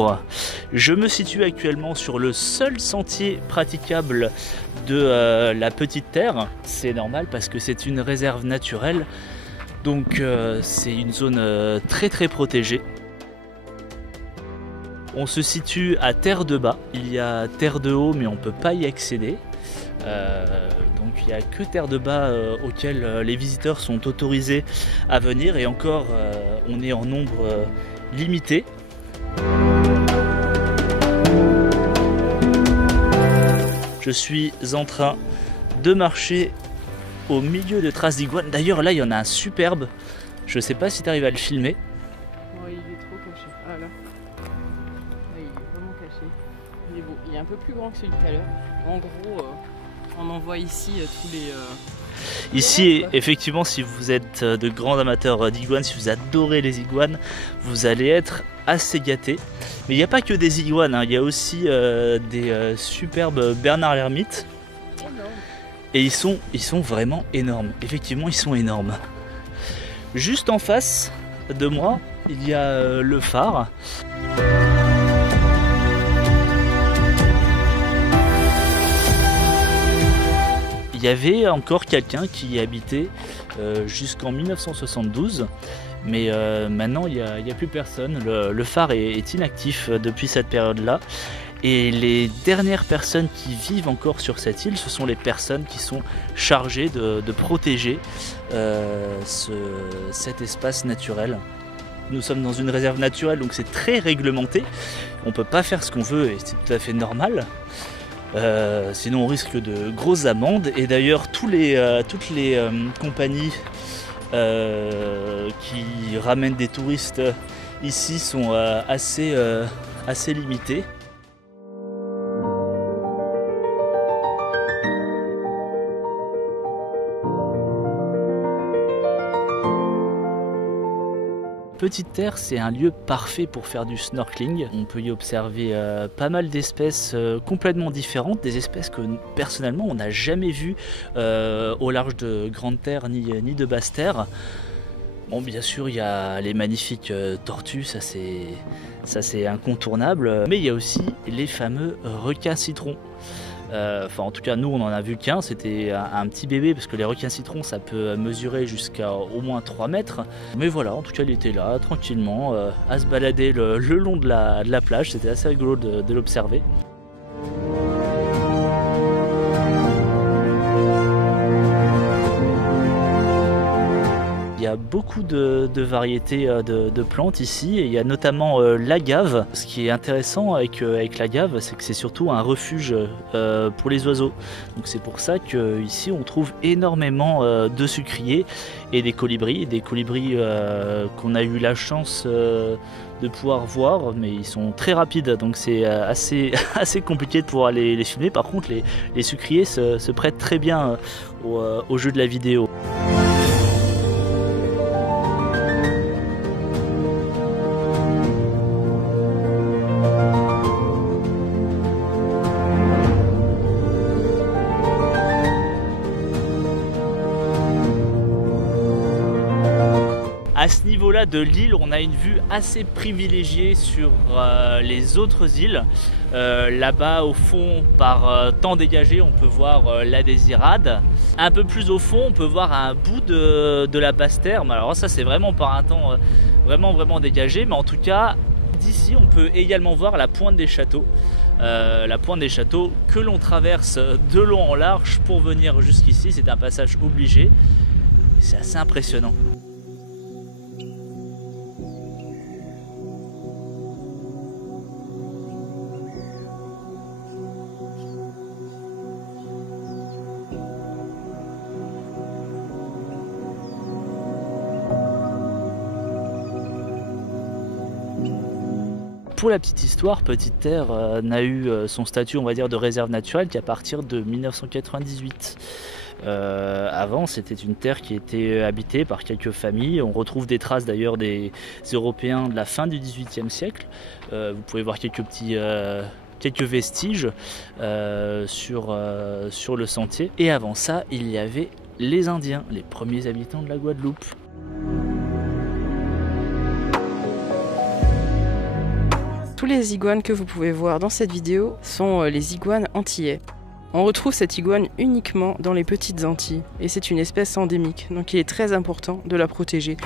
bonjour. Je me situe actuellement sur le seul sentier praticable de la Petite Terre. C'est normal parce que c'est une réserve naturelle, donc c'est une zone très protégée. On se situe à Terre de Bas, il y a Terre de Haut mais on ne peut pas y accéder. Donc il n'y a que Terre de Bas auquel les visiteurs sont autorisés à venir, et encore on est en nombre limité. Je suis en train de marcher au milieu de traces d'iguanes. D'ailleurs là il y en a un superbe, je ne sais pas si tu arrives à le filmer. Ouais, il est trop caché. Ah là. Il est vraiment caché. Il est beau. Il est un peu plus grand que celui de tout à l'heure. En gros, on en voit ici tous les... Ici, effectivement, si vous êtes de grands amateurs d'iguanes, si vous adorez les iguanes, vous allez être assez gâtés. Mais il n'y a pas que des iguanes, hein. Il y a aussi des superbes Bernard l'ermite. Et ils sont vraiment énormes. Effectivement, ils sont énormes. Juste en face de moi, il y a le phare. Il y avait encore quelqu'un qui y habitait jusqu'en 1972, mais maintenant il n'y a plus personne. Le phare est inactif depuis cette période-là. Et les dernières personnes qui vivent encore sur cette île, ce sont les personnes qui sont chargées de protéger cet espace naturel. Nous sommes dans une réserve naturelle, donc c'est très réglementé. On ne peut pas faire ce qu'on veut et c'est tout à fait normal. Sinon on risque de grosses amendes. Et d'ailleurs toutes les compagnies qui ramènent des touristes ici sont assez limitées. Petite Terre, c'est un lieu parfait pour faire du snorkeling. On peut y observer pas mal d'espèces complètement différentes, des espèces que personnellement on n'a jamais vues au large de Grande Terre ni de Basse Terre. Bon, bien sûr, il y a les magnifiques tortues, ça c'est incontournable, mais il y a aussi les fameux requins citrons. Enfin, en tout cas, nous on en a vu qu'un, c'était un petit bébé, parce que les requins citrons ça peut mesurer jusqu'à au moins 3 mètres. Mais voilà, en tout cas, il était là tranquillement à se balader le long de la plage, c'était assez rigolo de l'observer. Il y a beaucoup de variétés de plantes ici, et il y a notamment l'agave. Ce qui est intéressant avec l'agave, c'est que c'est surtout un refuge pour les oiseaux. Donc c'est pour ça qu'ici on trouve énormément de sucriers et des colibris qu'on a eu la chance de pouvoir voir, mais ils sont très rapides, donc c'est assez compliqué de pouvoir les filmer. Par contre les sucriers se prêtent très bien au jeu de la vidéo. À ce niveau-là de l'île, on a une vue assez privilégiée sur les autres îles. Là-bas au fond, par temps dégagé, on peut voir la Désirade. Un peu plus au fond, on peut voir un bout de la Basse Terre. Alors ça, c'est vraiment par un temps vraiment dégagé. Mais en tout cas, d'ici, on peut également voir la Pointe des Châteaux. La Pointe des Châteaux que l'on traverse de long en large pour venir jusqu'ici. C'est un passage obligé. C'est assez impressionnant. Pour la petite histoire, Petite Terre n'a eu son statut, on va dire, de réserve naturelle qu'à partir de 1998. Avant, c'était une terre qui était habitée par quelques familles. On retrouve des traces d'ailleurs des Européens de la fin du XVIIIe siècle. Vous pouvez voir quelques vestiges sur le sentier. Et avant ça, il y avait les Indiens, les premiers habitants de la Guadeloupe. Tous les iguanes que vous pouvez voir dans cette vidéo sont les iguanes antillais. On retrouve cette iguane uniquement dans les petites Antilles et c'est une espèce endémique, donc il est très important de la protéger.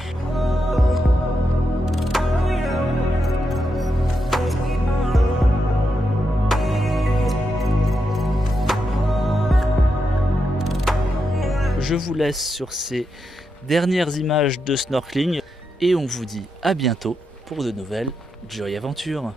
Je vous laisse sur ces dernières images de snorkeling et on vous dit à bientôt pour de nouvelles Joy Aventures.